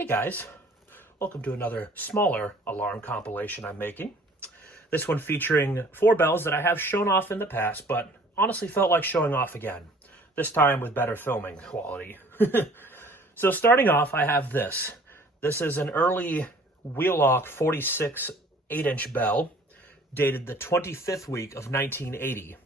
Hey guys, welcome to another smaller alarm compilation I'm making. This one featuring 4 bells that I have shown off in the past, but honestly felt like showing off again. This time with better filming quality. So starting off, I have this. This is an early Wheelock 46 8-inch bell, dated the 25th week of 1980.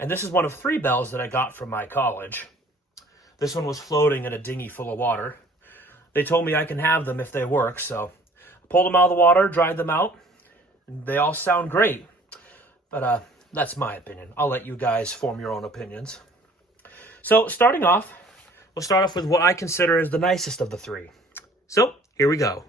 And this is one of 3 bells that I got from my college. This one was floating in a dinghy full of water. They told me I can have them if they work, so I pulled them out of the water, dried them out, and they all sound great. But that's my opinion. I'll let you guys form your own opinions. So starting off, we'll start off with what I consider is the nicest of the 3. So here we go.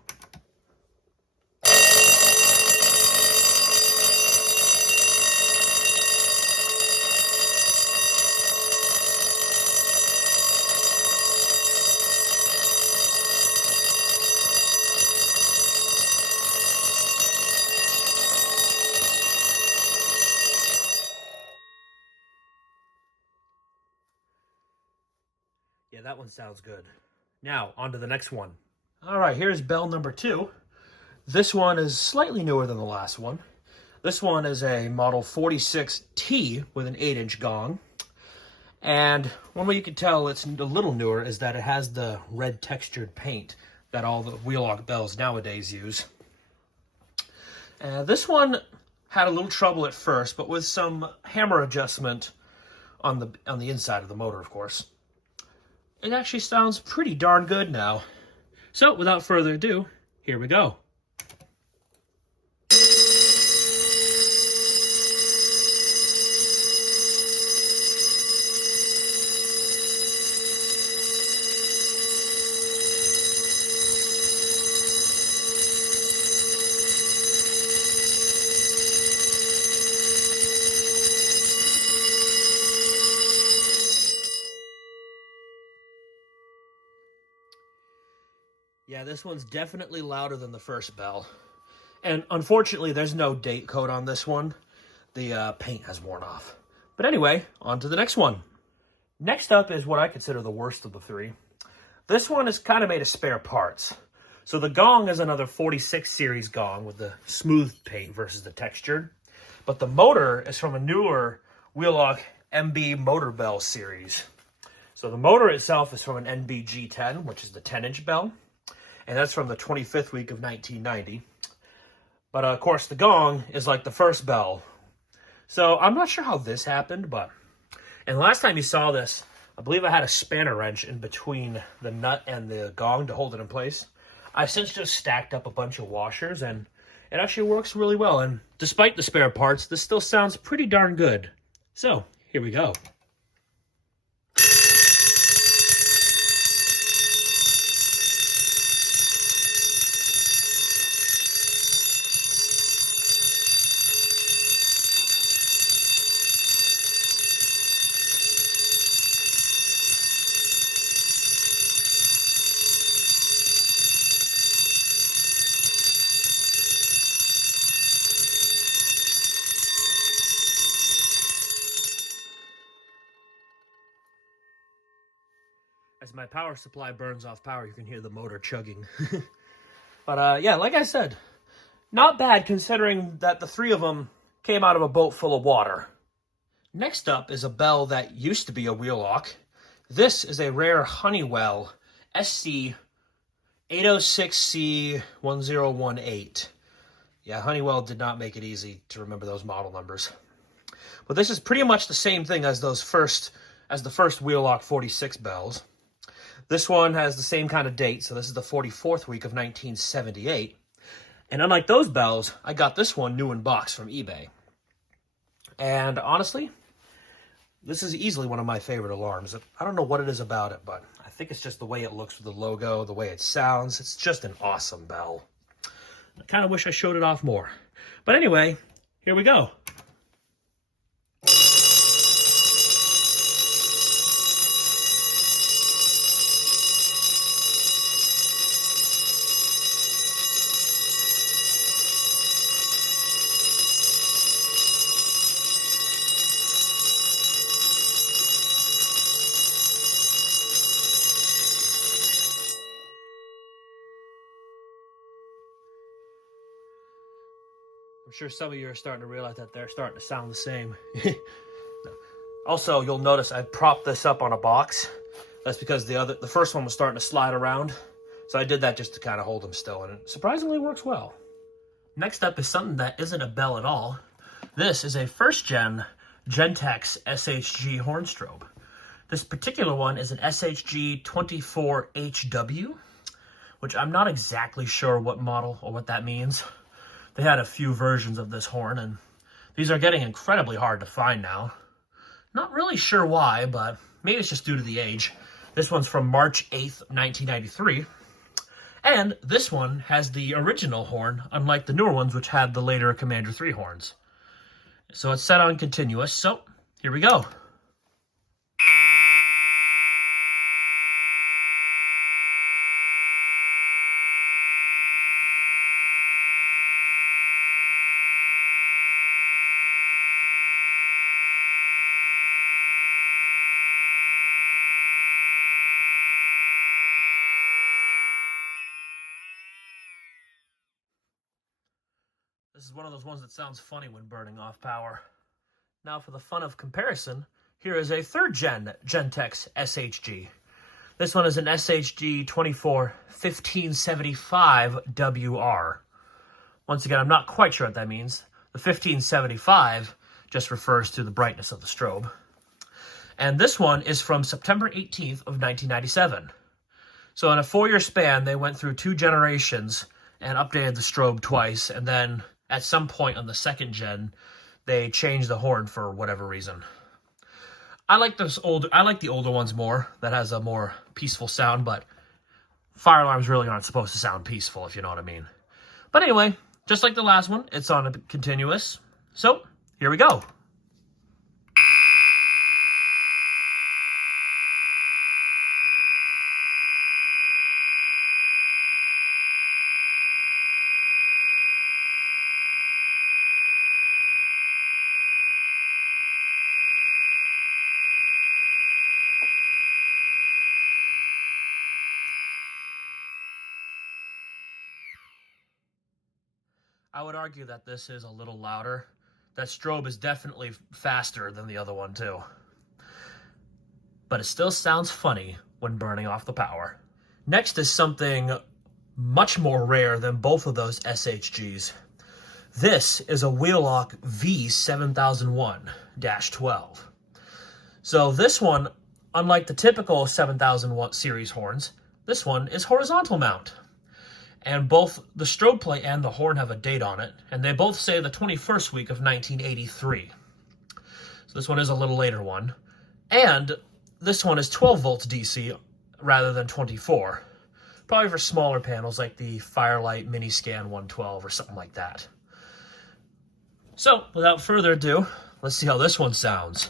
Yeah, that one sounds good. Now, on to the next one. All right, here's bell number 2. This one is slightly newer than the last one. This one is a model 46T with an 8-inch gong. And one way you can tell it's a little newer is that it has the red textured paint that all the Wheelock bells nowadays use. This one had a little trouble at first, but with some hammer adjustment on the inside of the motor, of course, it actually sounds pretty darn good now. So, without further ado, here we go. Yeah, this one's definitely louder than the first bell. And unfortunately, there's no date code on this one. The paint has worn off. But anyway, on to the next one. Next up is what I consider the worst of the 3. This one is kind of made of spare parts. So the gong is another 46 series gong with the smooth paint versus the textured. But the motor is from a newer Wheelock MB motor bell series. So the motor itself is from an NBG10, which is the 10-inch bell. And that's from the 25th week of 1990. But of course, the gong is like the first bell. So I'm not sure how this happened, and the last time you saw this, I believe I had a spanner wrench in between the nut and the gong to hold it in place. I've since just stacked up a bunch of washers, and it actually works really well. And despite the spare parts, this still sounds pretty darn good. So here we go. As my power supply burns off power, you can hear the motor chugging. But yeah, like I said, not bad considering that the 3 of them came out of a boat full of water. Next up is a bell that used to be a Wheelock. This is a rare Honeywell SC 806C1018. Yeah, Honeywell did not make it easy to remember those model numbers. But this is pretty much the same thing as the first Wheelock 46 bells. This one has the same kind of date, so this is the 44th week of 1978. And unlike those bells, I got this one new in box from eBay. And honestly, this is easily one of my favorite alarms. I don't know what it is about it, but I think it's just the way it looks with the logo, the way it sounds. It's just an awesome bell. I kind of wish I showed it off more. But anyway, here we go. I'm sure some of you are starting to realize that they're starting to sound the same. Also, you'll notice I propped this up on a box. That's because the first one was starting to slide around. So I did that just to kind of hold them still, and it surprisingly works well. Next up is something that isn't a bell at all. This is a first-gen Gentex SHG horn strobe. This particular one is an SHG 24HW, which I'm not exactly sure what model or what that means. They had a few versions of this horn, and these are getting incredibly hard to find now. Not really sure why, but maybe it's just due to the age. This one's from March 8th, 1993. And this one has the original horn, unlike the newer ones, which had the later Commander 3 horns. So it's set on continuous, so here we go. This is one of those ones that sounds funny when burning off power. Now for the fun of comparison, here is a third-gen Gentex SHG. This one is an SHG 24-1575WR. Once again, I'm not quite sure what that means. The 1575 just refers to the brightness of the strobe. And this one is from September 18th of 1997. So in a 4-year span, they went through 2 generations and updated the strobe twice, and then at some point on the second gen, they changed the horn for whatever reason. I like the older ones more. That has a more peaceful sound, but fire alarms really aren't supposed to sound peaceful, if you know what I mean. But anyway, just like the last one, it's on a continuous. So, here we go. I would argue that this is a little louder. That strobe is definitely faster than the other one too. But it still sounds funny when burning off the power. Next is something much more rare than both of those SHGs. This is a Wheelock V7001-12. So this one, unlike the typical 7001 series horns, this one is horizontal mount. And both the strobe plate and the horn have a date on it, and they both say the 21st week of 1983. So this one is a little later one. And this one is 12 volts DC rather than 24. Probably for smaller panels like the Firelight Mini Scan 112 or something like that. So, without further ado, let's see how this one sounds.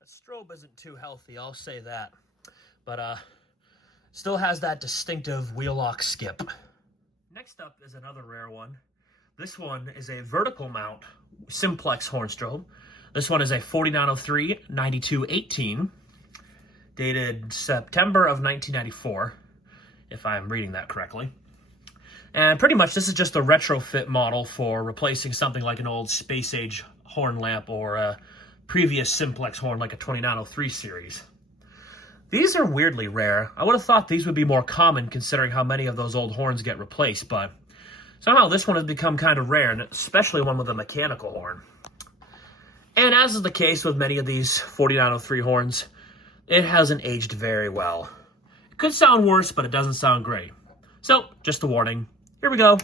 That strobe isn't too healthy, I'll say that. But still has that distinctive Wheelock skip. Next up is another rare one. This one is a vertical mount Simplex horn strobe. This one is a 4903-9218, dated September of 1994, if I'm reading that correctly. And pretty much this is just a retrofit model for replacing something like an old space age horn lamp or a previous Simplex horn like a 2903 series. These are weirdly rare. I would have thought these would be more common considering how many of those old horns get replaced, but somehow this one has become kind of rare, and especially one with a mechanical horn. And as is the case with many of these 4903 horns, it hasn't aged very well. It could sound worse, but it doesn't sound great. So, just a warning. Here we go.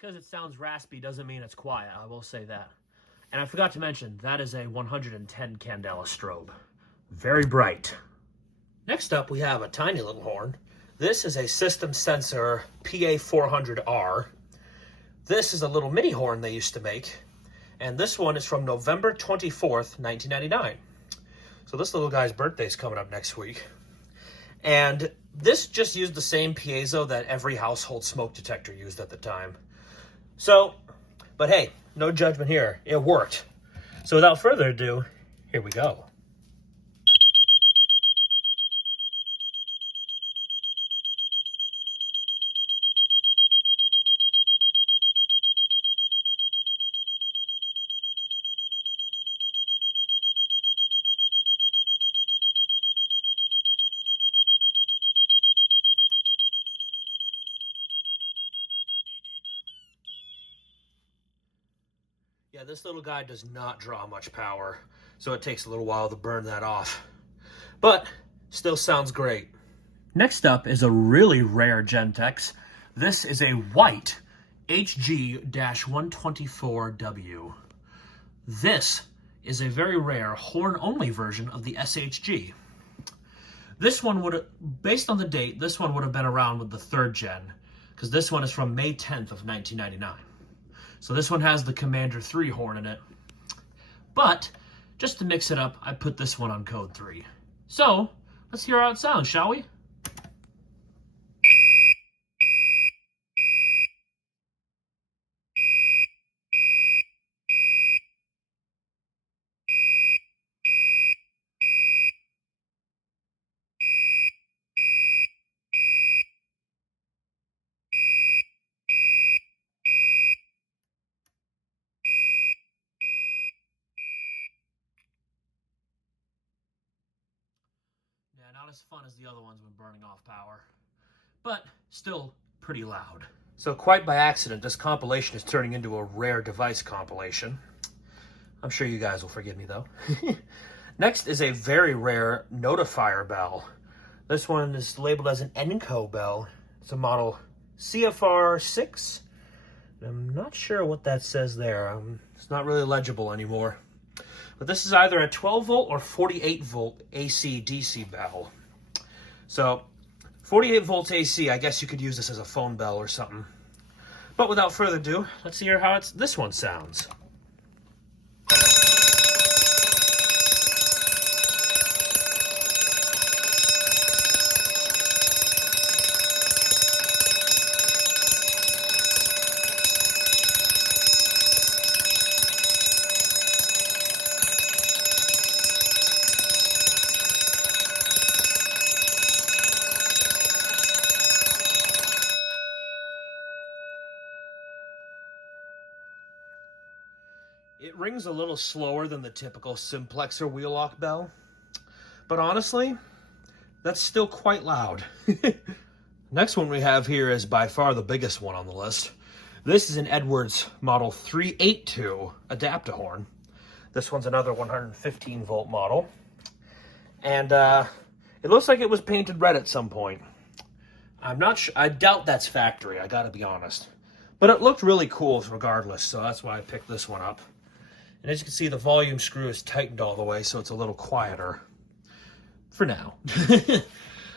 Just because it sounds raspy doesn't mean it's quiet, I will say that. And I forgot to mention, that is a 110 candela strobe. Very bright. Next up, we have a tiny little horn. This is a System Sensor PA400R. This is a little mini horn they used to make. And this one is from November 24th, 1999. So this little guy's birthday is coming up next week. And this just used the same piezo that every household smoke detector used at the time. So, but hey, no judgment here. It worked. So without further ado, here we go. Yeah, this little guy does not draw much power, so it takes a little while to burn that off. But still sounds great. Next up is a really rare Gentex. This is a white HG-124W. This is a very rare horn-only version of the SHG. This one would, based on the date, this one would have been around with the 3rd gen, because this one is from May 10th of 1999. So this one has the Commander 3 horn in it. But, just to mix it up, I put this one on code 3. So, let's hear how it sounds, shall we? Yeah, not as fun as the other ones when burning off power, but still pretty loud. So quite by accident, this compilation is turning into a rare device compilation. I'm sure you guys will forgive me though. Next is a very rare Notifier bell. This one is labeled as an Enco bell. It's a model CFR6. I'm not sure what that says there. It's not really legible anymore. But this is either a 12 volt or 48 volt AC DC bell. So 48 volts AC, I guess you could use this as a phone bell or something. But without further ado, let's hear how this one sounds. It rings a little slower than the typical Simplex or Wheelock bell, but honestly, that's still quite loud. Next one we have here is by far the biggest one on the list. This is an Edwards Model 382 Adaptahorn. This one's another 115 volt model, and it looks like it was painted red at some point. I'm not sure. I doubt that's factory, I gotta be honest. But it looked really cool regardless, so that's why I picked this one up. And as you can see, the volume screw is tightened all the way, so it's a little quieter. For now.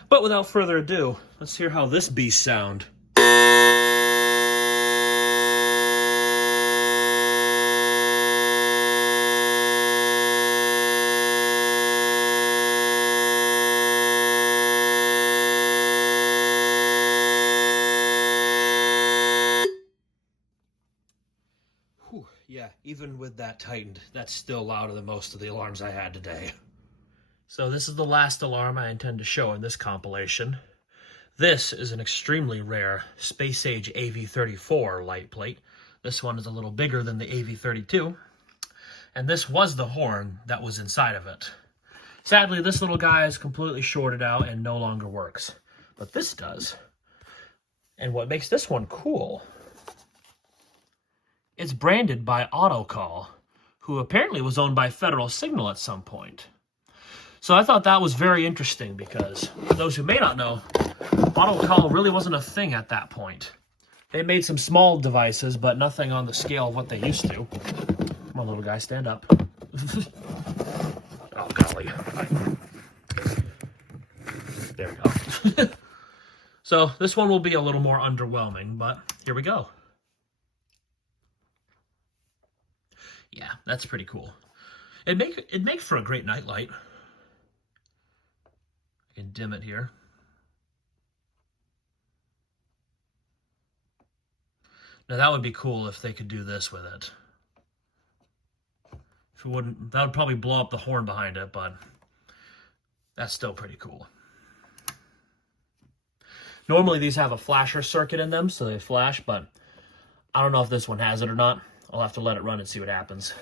But without further ado, let's hear how this beast sounds. Yeah, even with that tightened, that's still louder than most of the alarms I had today. So this is the last alarm I intend to show in this compilation. This is an extremely rare Space Age AV34 light plate. This one is a little bigger than the AV32. And this was the horn that was inside of it. Sadly, this little guy is completely shorted out and no longer works. But this does. And what makes this one cool, it's branded by Call, who apparently was owned by Federal Signal at some point. So I thought that was very interesting because, for those who may not know, Call really wasn't a thing at that point. They made some small devices, but nothing on the scale of what they used to. Come on, little guy, stand up. Oh, golly. There we go. So this one will be a little more underwhelming, but here we go. Yeah, that's pretty cool. It'd make for a great nightlight. I can dim it here. Now that would be cool if they could do this with it. If it wouldn't, that would probably blow up the horn behind it, but that's still pretty cool. Normally these have a flasher circuit in them, so they flash, but I don't know if this one has it or not. I'll have to let it run and see what happens.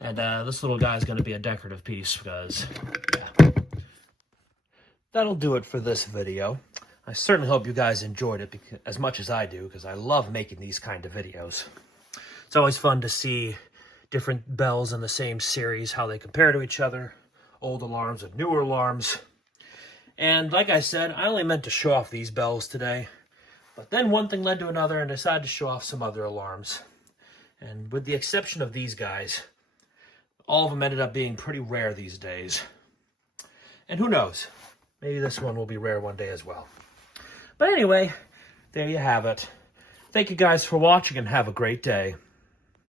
And this little guy is going to be a decorative piece because, yeah. That'll do it for this video. I certainly hope you guys enjoyed it as much as I do, because I love making these kind of videos. It's always fun to see different bells in the same series, how they compare to each other, old alarms and newer alarms. And like I said, I only meant to show off these bells today, but then one thing led to another and I decided to show off some other alarms. And with the exception of these guys, all of them ended up being pretty rare these days. And who knows, maybe this one will be rare one day as well. But anyway, there you have it. Thank you guys for watching and have a great day.